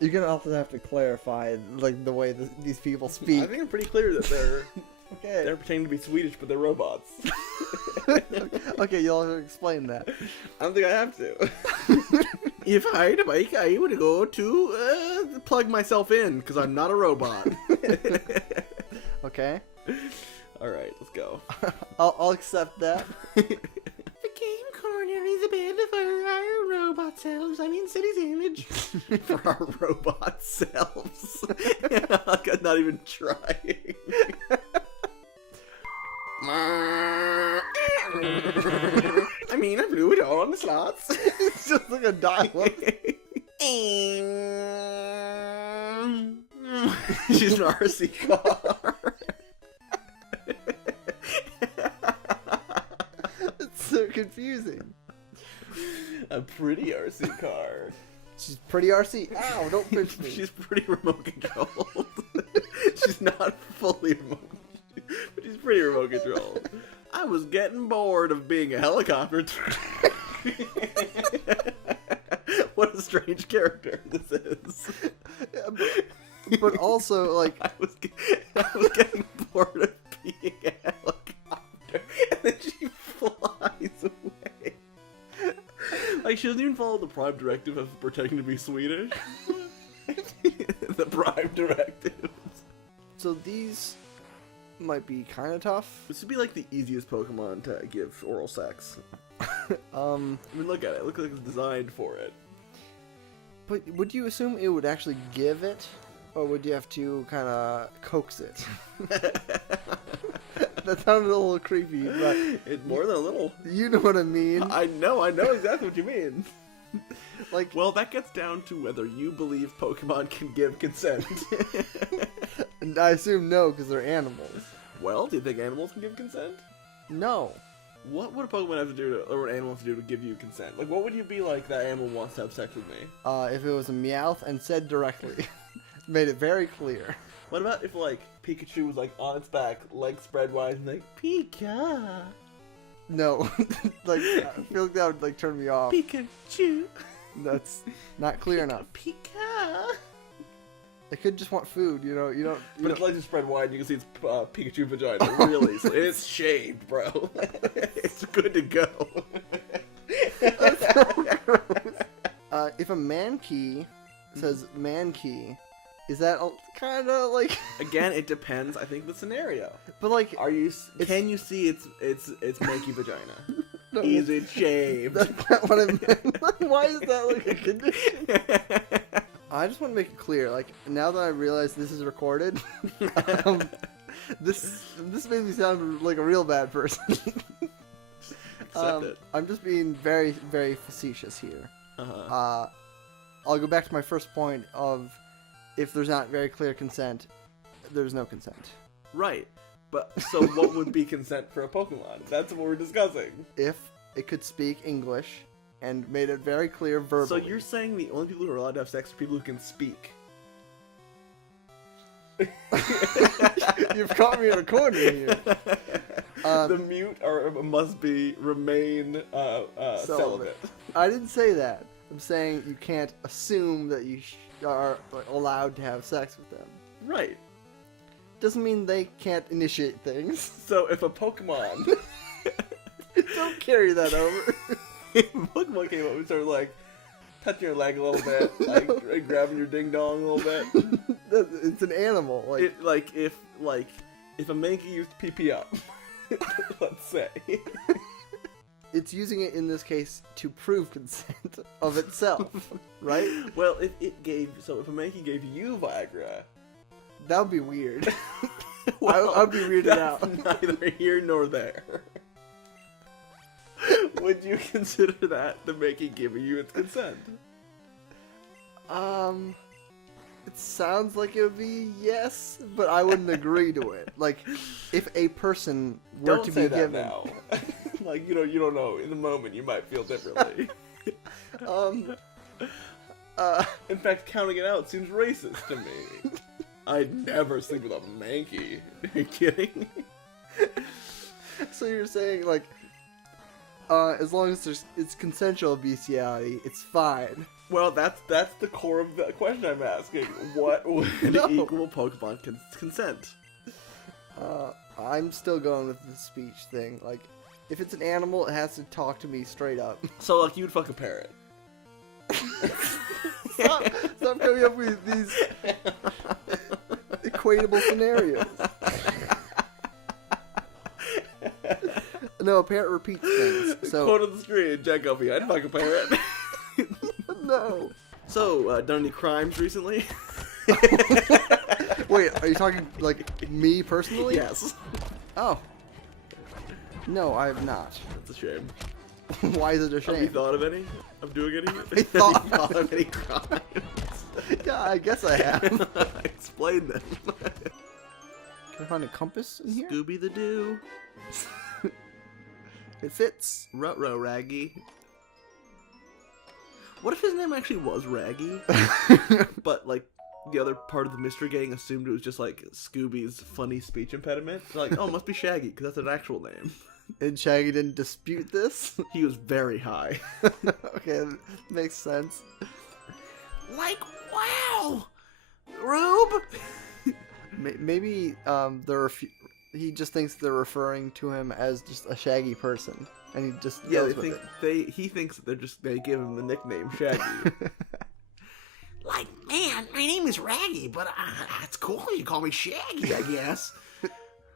You're gonna also have to clarify, like, the way these people speak. I think it's pretty clear that they're Okay. they're pretending to be Swedish, but they're robots. Okay, you'll have to explain that. I don't think I have to. If I had a bike, I would go to plug myself in, because I'm not a robot. Okay. Alright, let's go. I'll accept that. The game corner is a bed for our robot selves. I mean, city's image. For our robot selves. I'm not even trying. I mean, I blew it all on the slots. It's just like a dialogue. She's an RC car. It's so confusing. A pretty RC car. She's pretty RC. Ow, don't pinch me. She's pretty remote controlled. She's not fully remote, but she's pretty remote controlled. I was getting bored of being a helicopter. What a strange character this is. Yeah, but also, like... I was getting bored of being a helicopter, and then she flies away. Like, she doesn't even follow the prime directive of pretending to be Swedish. The prime directive. So these might be kind of tough. This would be like the easiest Pokemon to give oral sex. I mean, look at it. Look like it's designed for it. But would you assume it would actually give it? Or would you have to kind of coax it? That sounded a little creepy, but... It's more than a little. You know what I mean. I know exactly what you mean. Like, well, that gets down to whether you believe Pokemon can give consent. and I assume no, because they're animals. Well, do you think animals can give consent? No. What would a Pokemon have to do to, or an animal have to do to give you consent? Like, what would you be like that animal wants to have sex with me? If it was a Meowth and said directly. Made it very clear. What about if, like, Pikachu was, like, on its back, legs spread wide, and like, Pika! No. Like, I feel like that would, like, turn me off. Pikachu! That's not clear enough. Pika! They could just want food, you know, But its legs are spread wide, and you can see its Pikachu vagina, really. So it's shaved, bro. It's good to go. That's so gross. If a Mankey says Mankey, is that kind of like... Again, it depends, I think, the scenario. But like... Can you see its Mankey vagina? No, Is it shaved? That's not what I meant. Why is that like a condition? I just want to make it clear, like, now that I realize this is recorded, this made me sound like a real bad person. Accept it. I'm just being very, very facetious here. Uh-huh. I'll go back to my first point of, if there's not very clear consent, there's no consent. Right. But, so what would be consent for a Pokemon? That's what we're discussing. If it could speak English and made it very clear verbally. So you're saying the only people who are allowed to have sex are people who can speak? You've caught me in a corner here. The mute must remain celibate. I didn't say that. I'm saying you can't assume that you are allowed to have sex with them. Right. Doesn't mean they can't initiate things. So if a Pokemon... Don't carry that over. If a Pokemon came up and started, like, touching your leg a little bit, like grabbing your ding-dong a little bit. It's an animal. Like, if a Mankey used PP up, let's say. It's using it in this case to prove consent of itself, right? Well, if a Mankey gave you Viagra... That would be weird. Well, I'd be weirded out. Neither here nor there. Would you consider that the Mankey giving you its consent? It sounds like it would be yes, but I wouldn't agree to it. Like, if a person were Don't to say be that given... now. Like, you don't know. In the moment, you might feel differently. In fact, counting it out seems racist to me. I'd never sleep with a Mankey. Are you kidding? So you're saying, like, as long as it's consensual bestiality, it's fine. Well, that's the core of the question I'm asking. What would equal Pokemon consent? I'm still going with the speech thing. Like, if it's an animal, it has to talk to me straight up. So, like, you'd fuck a parrot. Stop coming up with these equatable scenarios. No, a parrot repeats things. So Quote on the screen, Jack Guffey, I'd fuck a parrot. no. So, done any crimes recently? Wait, are you talking like me personally? Yes. Oh. No, I have not. That's a shame. Why is it a shame? Have you thought of any? Of doing any? I thought- Have you thought of any crimes? Yeah, I guess I have. Explain them. Can I find a compass in here? Scooby the Doo. It fits. Ruh-roh, Raggy. What if his name actually was Raggy? But, like, the other part of the mystery gang assumed it was just, like, Scooby's funny speech impediment? They're like, oh, it must be Shaggy, because that's an actual name. And Shaggy didn't dispute this? He was very high. Okay, that makes sense. Like, wow! Rube! Maybe he just thinks they're referring to him as just a shaggy person, and he just Yeah, goes with he thinks that they give him the nickname Shaggy. Like, man, my name is Raggy, but it's cool you call me Shaggy, I guess.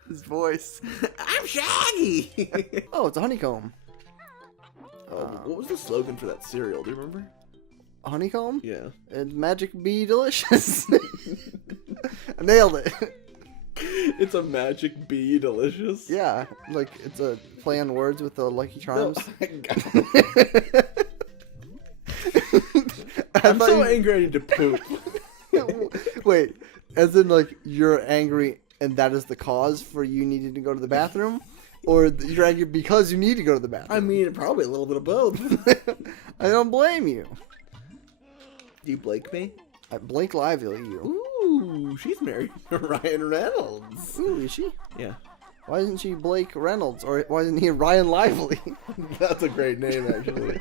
his voice. I'm Shaggy! Oh, it's a honeycomb. What was the slogan for that cereal? Do you remember? Honeycomb? Yeah. It's magic be delicious. I nailed it. It's a magic bee delicious. Yeah, like it's a play on words with the Lucky Charms. I'm so angry I need to poop. Wait, as in like you're angry and that is the cause for you needing to go to the bathroom? Or you're angry because you need to go to the bathroom? I mean, probably a little bit of both. I don't blame you. Do you Blake me? I Blake Lively you. Ooh, she's married to Ryan Reynolds. Ooh, is she? Yeah. Why isn't she Blake Reynolds? Or why isn't he Ryan Lively? That's a great name, actually.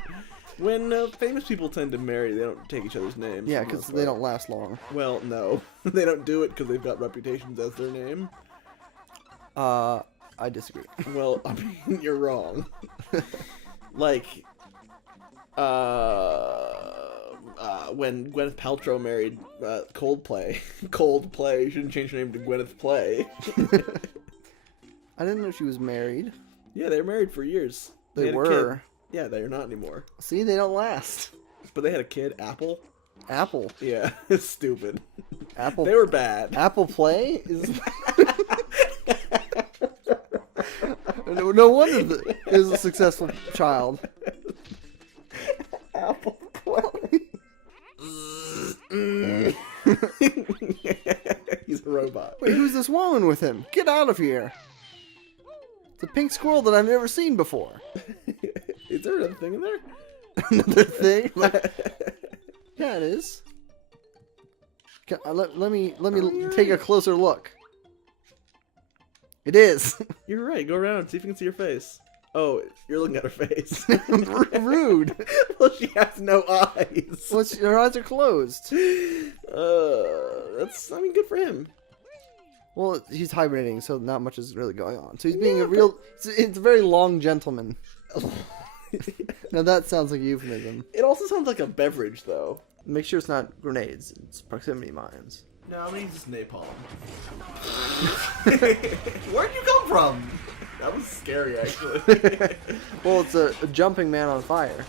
When famous people tend to marry, they don't take each other's names. Yeah, because they don't last long. Well, no. They don't do it because they've got reputations as their name. I disagree. Well, I mean, you're wrong. Like, when Gwyneth Paltrow married Coldplay, Coldplay shouldn't change her name to Gwyneth Play. I didn't know she was married. Yeah, they were married for years. They had a were. kid. Yeah, they're not anymore. See, they don't last. But they had a kid, Apple. Apple. Yeah, it's stupid. Apple. They were bad. Apple Play is. No wonder is a successful child. Apple Play. He's a robot. Wait, who's this woman with him? Get out of here. It's a pink squirrel that I've never seen before. Is there another thing in there? Another thing? Yeah, it is. Let me take a closer look. It is. You're right. Go around. See if you can see her face. Oh, you're looking at her face. Rude. Well, she has no eyes. Well, her eyes are closed. That's, I mean, good for him. Well, he's hibernating, so not much is really going on. So he's being a real... It's a very long gentleman. Now that sounds like a euphemism. It also sounds like a beverage, though. Make sure it's not grenades. It's proximity mines. No, I mean, it's napalm. Where'd you come from? That was scary, actually. Well, it's a jumping man on fire.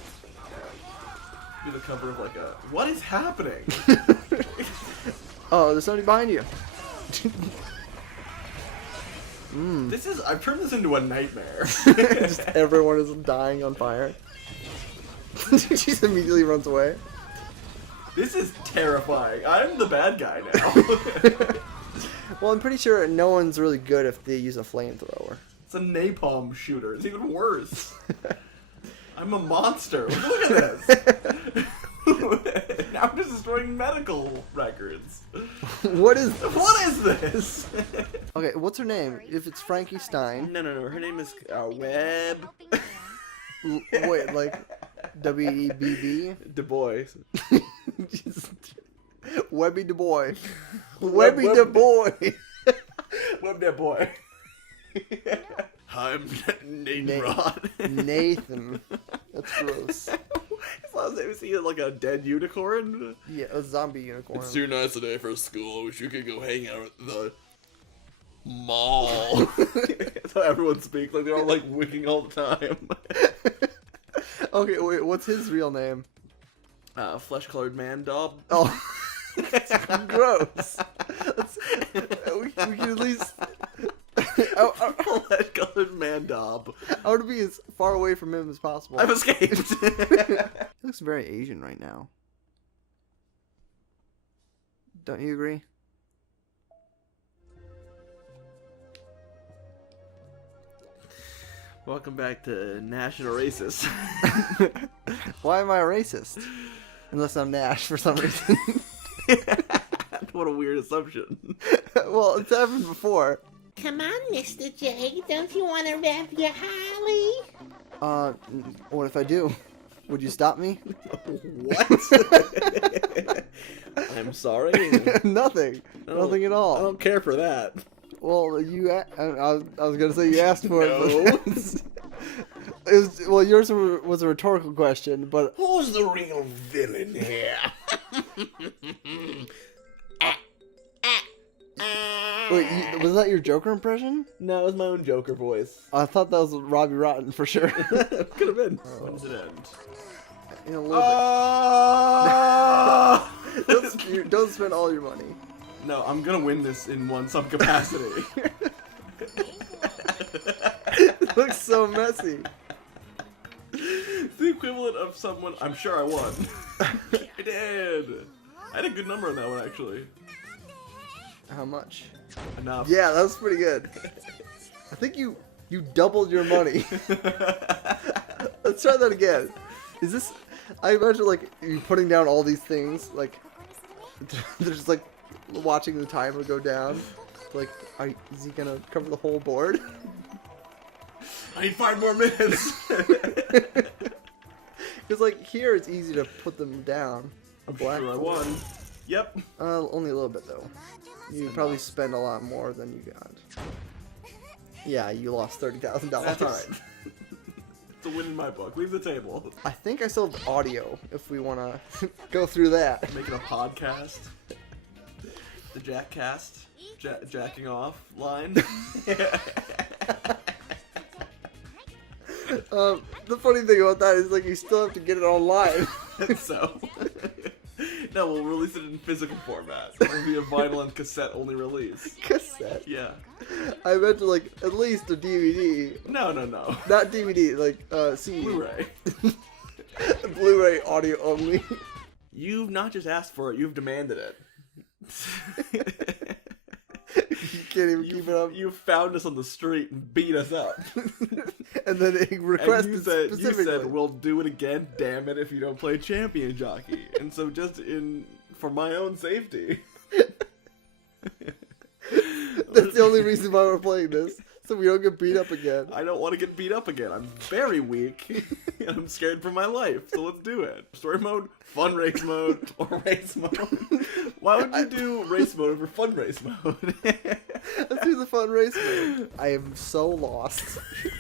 Be the cover of like a... What is happening? Oh, there's somebody behind you. This is... I've turned this into a nightmare. Just everyone is dying on fire. She just immediately runs away. This is terrifying. I'm the bad guy now. Well, I'm pretty sure no one's really good if they use a flamethrower. It's a napalm shooter. It's even worse. I'm a monster. Look at this. Now I'm just destroying medical records. What is What is this? Okay, what's her name? If it's Frankie Stein. No. Her name is Webb. Wait, like W-E-B-B. Du Bois. Webby Du Bois. Webby Du Bois. Web that boy. I'm Nathan Rod. Nathan. That's gross. His last name is he like a dead unicorn? Yeah, a zombie unicorn. It's too nice today for school. I wish you could go hang out at the mall. That's how everyone speaks. Like they're all like winking all the time. Okay, wait, what's his real name? Flesh-colored man dog. Oh. Gross. We can at least... Flesh-colored man dob. I want to be as far away from him as possible. I've escaped. He looks very Asian right now. Don't you agree? Welcome back to National Racist. Why am I a racist? Unless I'm Nash for some reason. What a weird assumption. Well, it's happened before. Come on, Mr. J, don't you want to rev your Harley? What if I do? Would you stop me? What? I'm sorry. Nothing. Nothing at all. I don't care for that. Well, I was gonna say you asked for No. it, but it was, well, yours was a rhetorical question, but Who's the real villain here? wait, was that your Joker impression? No, it was my own Joker voice. I thought that was Robbie Rotten for sure. Could have been. When does it end? In a little bit. Don't spend all your money. No, I'm gonna win this in some capacity. It looks so messy. It's the equivalent of someone. I'm sure I won. I did. I had a good number on that one actually. How much? Enough. Yeah, that was pretty good. I think you doubled your money. Let's try that again. Is this? I imagine like you putting down all these things, like they're just like watching the timer go down. Like, is he gonna cover the whole board? I need 5 more minutes. Because like here, it's easy to put them down. A I'm black. sure I won. Yep. Only a little bit though. You probably spend a lot more than you got. Yeah, you lost $30,000. That's alright. It's a win in my book. Leave the table. I think I still have audio if we want to go through that. Making a podcast. The Jackcast. Jacking off line. The funny thing about that is like you still have to get it online. So. No, we'll release it in physical format. It'll be a vinyl and cassette only release. Cassette. Yeah. I meant to like at least a DVD. No. Not DVD, like CD. Blu-ray. Blu-ray audio only. You've not just asked for it, you've demanded it. You can't even keep it up. You found us on the street and beat us up. And then it requested You specifically. said, we'll do it again, damn it, if you don't play Champion Jockey. And so just for my own safety. That's the only reason why we're playing this. So we don't get beat up again. I don't want to get beat up again. I'm very weak. And I'm scared for my life. So let's do it. Story mode, fun race mode, or race mode. Why would you do race mode over fun race mode? Let's do the fun race mode. I am so lost.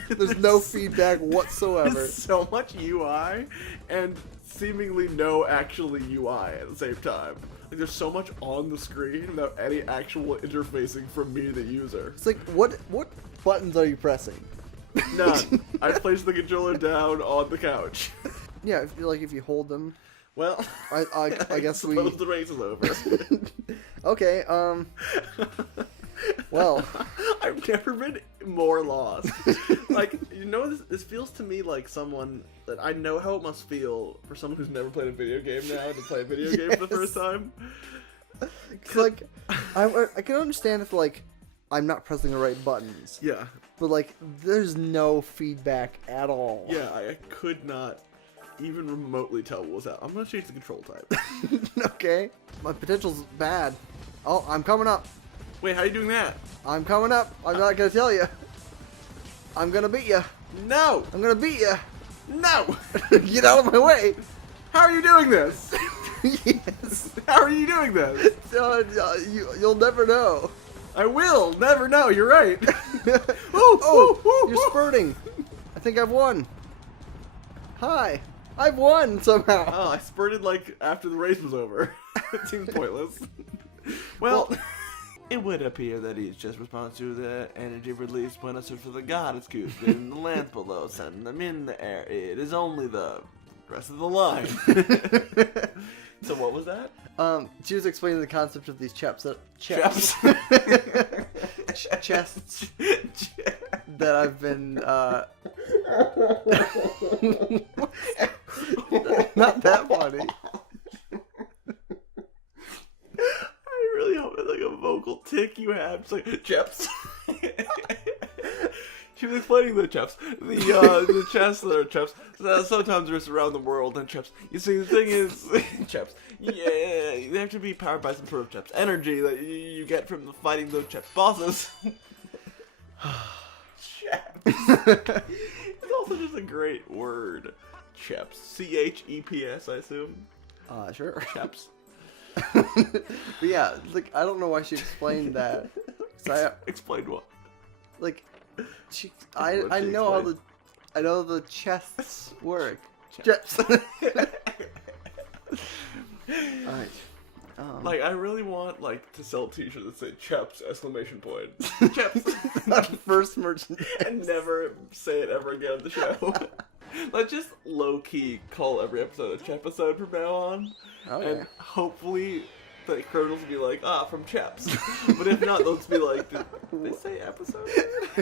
There's no feedback whatsoever. There's so much UI and seemingly no actually UI at the same time. Like there's so much on the screen without any actual interfacing from me, the user. It's like, what buttons are you pressing? None. I placed the controller down on the couch. Yeah, if you hold them. Well, I guess we. suppose the race is over. Okay. Well, I've never been more lost. Like, you know, this feels to me like someone that I know how it must feel for someone who's never played a video game now to play a video game for the first time. It's like, I can understand if like I'm not pressing the right buttons, Yeah. but like there's no feedback at all. Yeah, I could not even remotely tell what was out. I'm gonna change the control type. Okay. My potential's bad. Oh, I'm coming up. Wait, how are you doing that? I'm coming up. I'm not gonna tell you. I'm gonna beat you. No! I'm gonna beat you. No! Get out of my way! How are you doing this? Yes. How are you doing this? You'll never know. I will never know. You're right. You're spurting. I think I've won. Hi. I've won somehow. Oh, I spurted like after the race was over. It seems pointless. Well, it would appear that each just responds to the energy released when a search for the god is cooped in the lands below, sending them in the air. It is only the rest of the line. So what was that? She was explaining the concept of these chests that I've been, not that funny. I really hope it's like a vocal tick you have. It's like, Cheps. She was explaining the Cheps. The chests that are Cheps. Sometimes they're just around the world and Cheps. You see, the thing is, Cheps. Yeah, they have to be powered by some sort of Cheps energy that you get from fighting those Cheps bosses. Cheps. It's also just a great word. Cheps. Cheps, I assume. Sure. Cheps. But yeah, like, I don't know why she explained that. Explain what? Like, I know the chests work. Cheps. Alright. Like, I really want, like, to sell t-shirts that say Cheps, exclamation point. Cheps. First merchandise. And never say it ever again on the show. Let's just low-key call every episode a Chepisode from now on. Oh, yeah. And hopefully the criminals will be like, from Cheps. But if not, they'll just be like, did they say episode?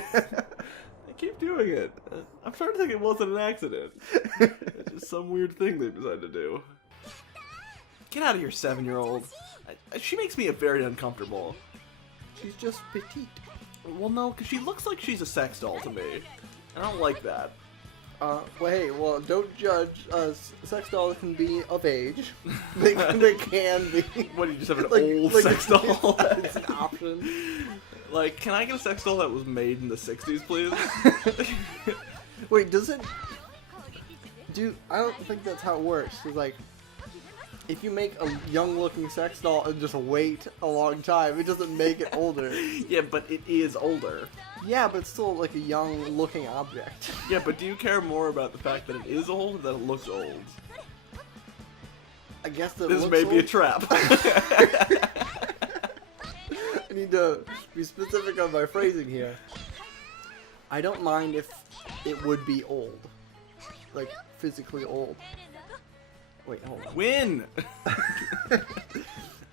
They keep doing it. I'm starting to think it wasn't an accident. It's just some weird thing they decided to do. Get out of here, 7-year-old. She makes me very uncomfortable. She's just petite. Well, no, because she looks like she's a sex doll to me. I don't like that. Well, don't judge. Sex dolls can be of age. They can be. What, do you just have an Like- old like- sex doll? It's an option. Like, can I get a sex doll that was made in the 60s, please? Wait, does it... I don't think that's how it works. 'Cause, like, if you make a young-looking sex doll and just wait a long time, it doesn't make it older. Yeah, but it is older. Yeah, but it's still, like, a young-looking object. Yeah, but do you care more about the fact that it is old or that it looks old? I guess that This looks may be a old. trap. I need to be specific on my phrasing here. I don't mind if it would be old. Like, physically old. Wait, hold on. Win!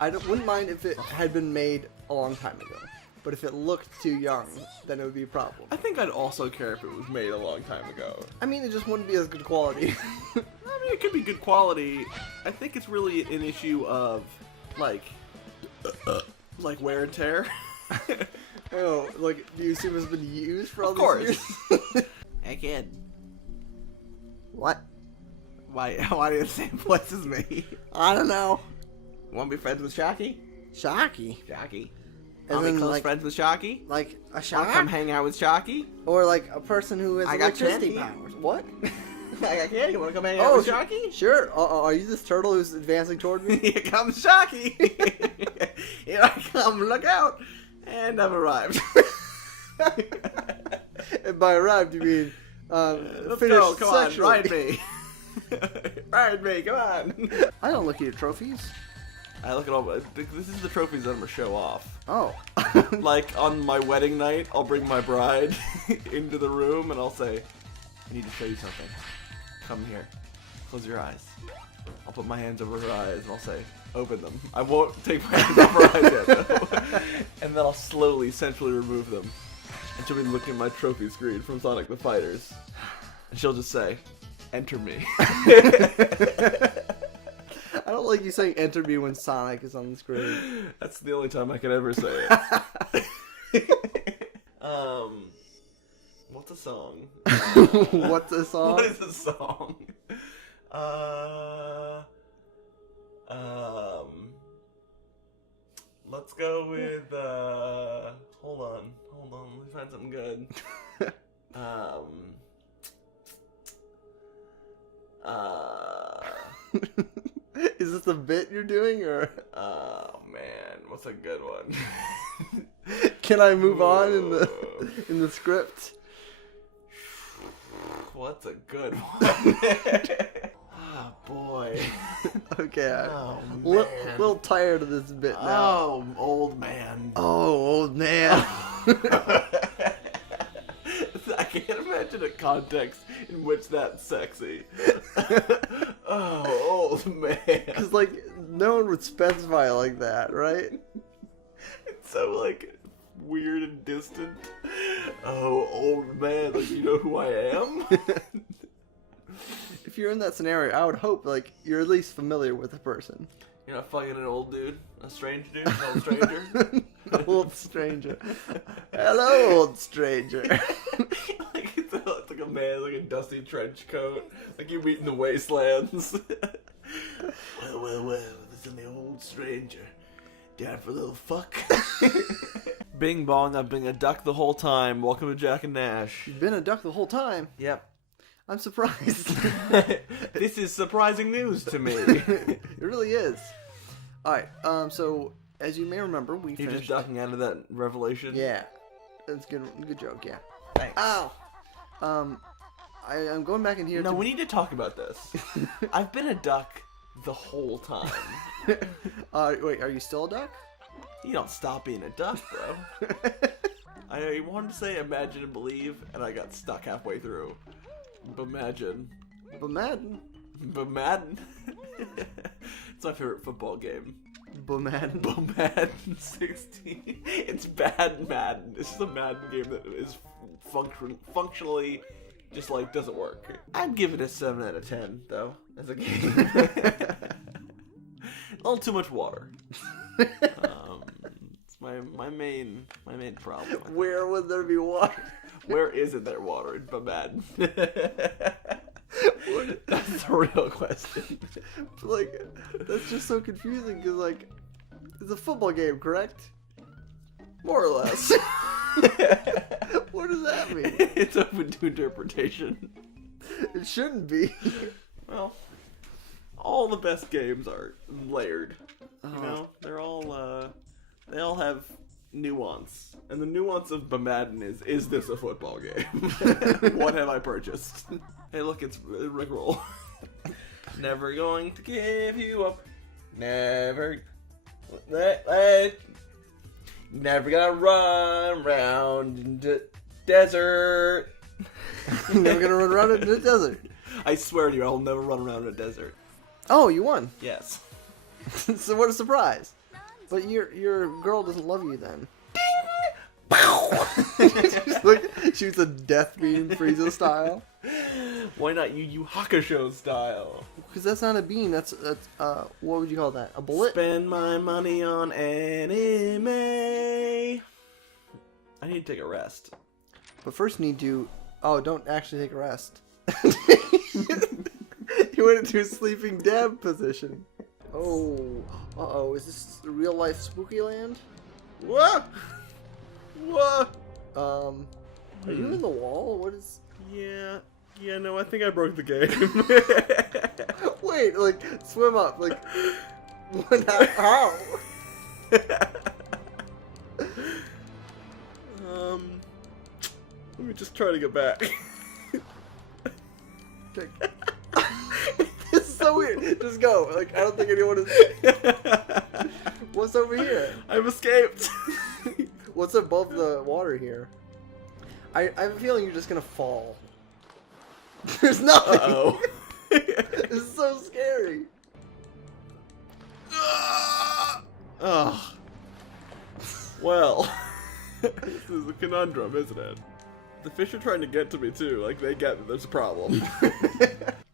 Wouldn't mind if it had been made a long time ago. But if it looked too young, then it would be a problem. I think I'd also care if it was made a long time ago. I mean, it just wouldn't be as good quality. I mean, it could be good quality. I think it's really an issue of, like wear and tear. Oh, like, do you assume it's been used for all Of these course. years? Hey, kid. What? Why are you in the same place as me? I don't know. Want to be friends with Shocky? Shocky. Shocky. And I'll be then, close like- friends with Shocky? Like a Wanna shark? come hang out with Shocky? Or like a person who has I got electricity candy. powers. What? I got candy. You want to come hang out with Shocky? Sure. Are you this turtle who's advancing toward me? Here comes Shocky. Here I come. Look out. And I've arrived. And by arrived, you mean Let's finished go. Come on. sexually. Ride me. Ride me. Come on. I don't look at your trophies. I look at all. This is the trophies that I'm gonna show off. Oh. Like on my wedding night, I'll bring my bride into the room and I'll say, "I need to show you something. Come here. Close your eyes." I'll put my hands over her eyes and I'll say, "Open them." I won't take my hands off her eyes yet, though. And then I'll slowly, sensually remove them. And she'll be looking at my trophy screen from Sonic the Fighters. And she'll just say, "Enter me." I don't like you saying enter me when Sonic is on the screen. That's the only time I can ever say it. What's a song? What's a song? What is a song? Let's go with, hold on, let me find something good. Is this a bit you're doing, or? Oh man, what's a good one? Can I move on in the script? What's a good one? Oh boy. Okay, Oh I'm man. a little tired of this bit now. Oh, old man. Oh, old man. I can't imagine a context in which that's sexy. Oh, old man. Because, like, no one would specify it like that, right? It's so, like, weird and distant. Oh, old man, like, you know who I am? If you're in that scenario, I would hope, like, you're at least familiar with the person. You're not fucking an old dude? A strange dude? An old stranger? Old stranger. Hello, old stranger. Like, it's like a man, like a dusty trench coat. Like you meet in the wastelands. Well, this is the old stranger. Down for a little fuck. Bing bong, I've been a duck the whole time. Welcome to Jack and Nash. You've been a duck the whole time. Yep. I'm surprised. This is surprising news to me. It really is. Alright, so, as you may remember, we You're finished... just ducking out of that revelation? Yeah. That's good joke, yeah. Thanks. Ow! I'm going back in here No, to... we need to talk about this. I've been a duck the whole time. Wait, are you still a duck? You don't stop being a duck, bro. I wanted to say imagine and believe, and I got stuck halfway through. Bemagine. Madden. Bemmadden. It's my favorite football game. Madden. Bemmadden 16. It's bad Madden. It's just a Madden game that is functionally just like doesn't work. I'd give it a 7 out of 10 though as a game. A little too much water. It's my main problem. Where would there be water? Where isn't there water in Bemmadden? That's the real question. Like, that's just so confusing because, like, it's a football game, correct? More or less. What does that mean? It's open to interpretation. It shouldn't be. Well, all the best games are layered. You know, they're all they all have nuance, and the nuance of Bemmadden is this a football game? What have I purchased? Hey, look, it's Rickroll. Never going to give you up. Never gonna run around in the desert. Never gonna run around in the desert. I swear to you, I'll never run around in a desert. Oh, you won. Yes. So what a surprise. But your girl doesn't love you then. Just like shoots a death beam Frieza style. Why not Yu Hakusho style? Because that's not a beam. That's what would you call that? A bullet? Spend my money on anime. I need to take a rest. But first you need to... Oh, don't actually take a rest. You went into a sleeping dab position. Oh. Uh-oh. Is this real life spooky land? What? What? Are you in the wall? What is... Yeah, no, I think I broke the game. Wait, like, swim up. Like, what? How? Let me just try to get back. This is so weird. Just go. Like, I don't think anyone is... What's over here? I've escaped. What's above the water here? I have a feeling you're just gonna fall. There's nothing. Uh-oh. This is so scary. Ugh. Well, this is a conundrum, isn't it? The fish are trying to get to me too. Like they get that there's a problem.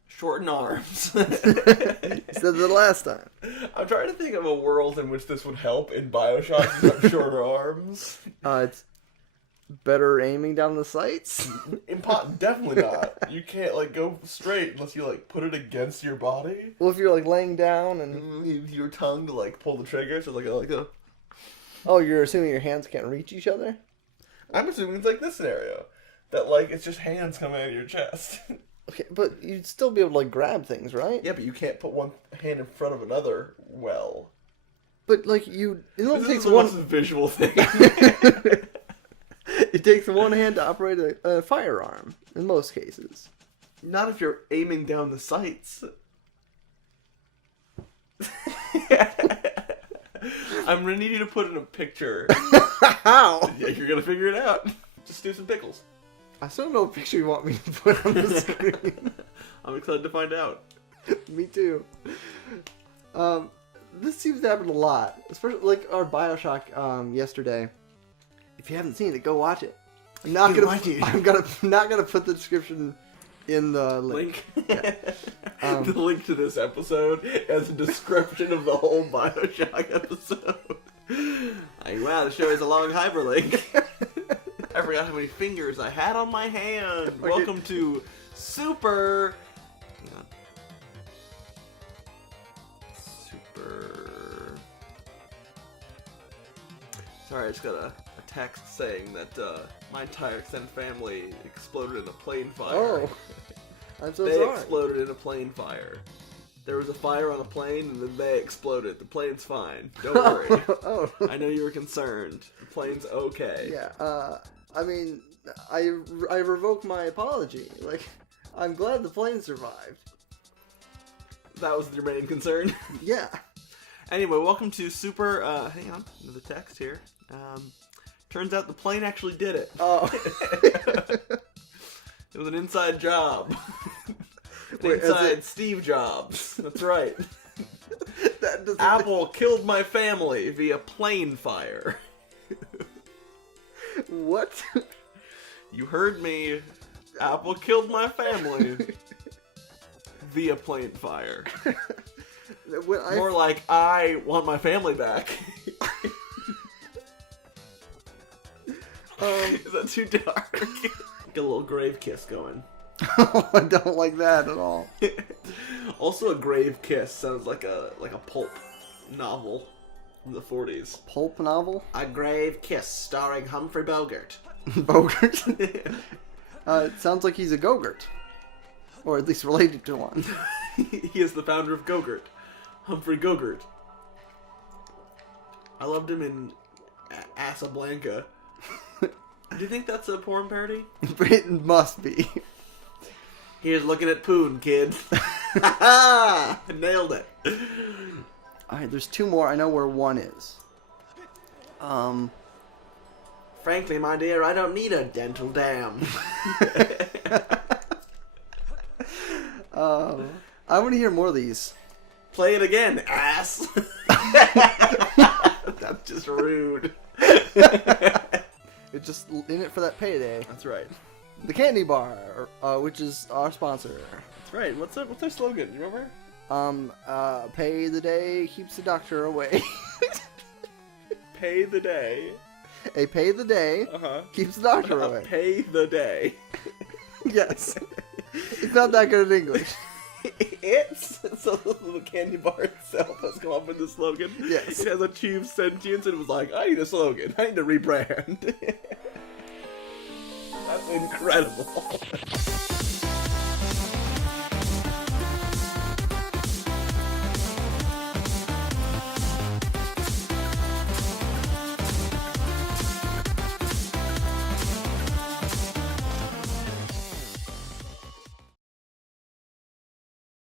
Shorten arms. You said that last time. I'm trying to think of a world in which this would help in Bioshock to have shorter arms. It's better aiming down the sights. Definitely not. You can't like go straight unless you like put it against your body. Well, if you're like laying down and Use your tongue to like pull the trigger, so like a. oh, you're assuming your hands can't reach each other. I'm assuming it's like this scenario, that like it's just hands coming out of your chest. Okay, but you'd still be able to like grab things, right? Yeah, but you can't put one hand in front of another well. But like it only This takes is the one. most visual thing. It takes one hand to operate a firearm in most cases. Not if you're aiming down the sights. I'm gonna need you to put in a picture. How? Yeah, you're gonna figure it out. Just do some pickles. I still don't know what picture you want me to put on the screen. I'm excited to find out. Me too. This seems to happen a lot, especially like our BioShock yesterday. If you haven't seen it, go watch it. I'm not gonna put the description in the link. Yeah. The link to this episode as a description of the whole BioShock episode. Like, wow, the show is a long hyperlink. I forgot how many fingers I had on my hand. Okay. Welcome to Super. Hang on. Super. Sorry, I just got a text saying that my entire extended family exploded in a plane fire. Oh, I'm so They sorry. exploded in a plane fire. There was a fire on a plane, and then they exploded. The plane's fine. Don't worry. Oh. I know you were concerned. The plane's okay. Yeah. I mean, I revoke my apology. Like, I'm glad the plane survived. That was your main concern. Yeah. Anyway, welcome to Super. Hang on, another text here. Turns out the plane actually did it. Oh. It was an inside job. Wait, Inside Steve Jobs. That's right. That doesn't Apple killed my family via plane fire. What? You heard me. Apple killed my family via plane fire. When I More like, I want my family back. Is that too dark? Get a little grave kiss going. I don't like that at all. Also, a grave kiss sounds like a pulp novel from the 40s. Pulp novel? A Grave Kiss, starring Humphrey Bogart. Bogart? It sounds like he's a Gogurt. Or at least related to one. He is the founder of Gogurt. Humphrey Gogurt. I loved him in Casablanca. Do you think that's a porn parody? It must be. Here's looking at Poon, kid. Nailed it. Alright, there's two more. I know where one is. Frankly, my dear, I don't need a dental dam. I want to hear more of these. Play it again, ass. That's just rude. It's just in it for that payday. That's right. The Candy Bar, which is our sponsor. That's right. What's their slogan? Do you remember? Pay the day keeps the doctor away. Pay the day. A pay the day keeps the doctor away. Pay the day. Yes. It's not that good at English. So the candy bar itself has come up with the slogan. Yes. It has achieved sentience and it was like, I need a slogan. I need to rebrand. That's incredible.